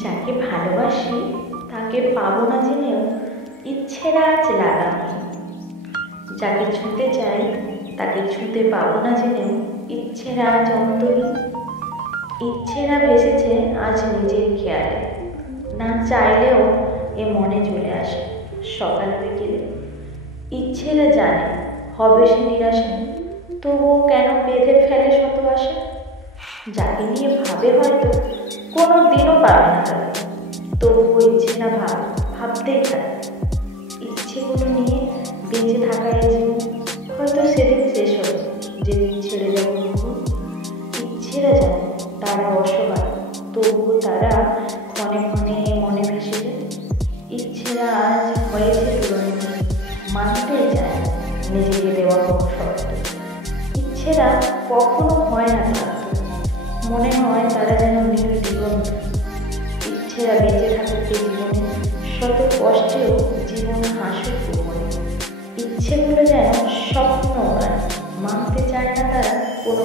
যাকে ভালোবাসি তাকে পাবো না জেনেও ইচ্ছেরা আজ লাগানো। যাকে ছুঁতে চাই তাকে ছুঁতে পাবো না জেনেও ইচ্ছেরা আজ অন্তরী। ইচ্ছেরা ভেসেছে আজ নিজের খেয়ালে, না চাইলেও এ মনে চলে আসে সকাল বিকেলে। ইচ্ছেরা জানে হবে সে নিরাশে, তবুও কেন বেঁধে ফেলে শত আশা। যাকে নিয়ে ভাবে হয়তো কোনো দিনও পাবে না তাকে, তবুও ইচ্ছেরা ভাবতেই থাকে। ইচ্ছেগুলো নিয়ে বেঁচে থাকা এই জীবন হয়তো সেদিন শেষ হবে, যেদিন ছেড়ে যাবো। ইচ্ছেরা জানে তারা অসহায়, তবুও তারা ক্ষণে ক্ষণে মনে ভেসে যায়। ইচ্ছেরা আজ হয়েছে দুরন্ত, মানতেই চায় নিজেকে দেওয়া কোনো শর্ত। ইচ্ছেরা কখনো হয় না ক্লান্ত, মনে হয় তারা যেন নীল দিগন্ত। ইচ্ছেরা বেঁচে থাকতে জীবনে শত কষ্টেও জীবন হাসুক জীবনে। ইচ্ছেগুলো যেন স্বপ্ন গান, মানতে চায় না তারা কোনো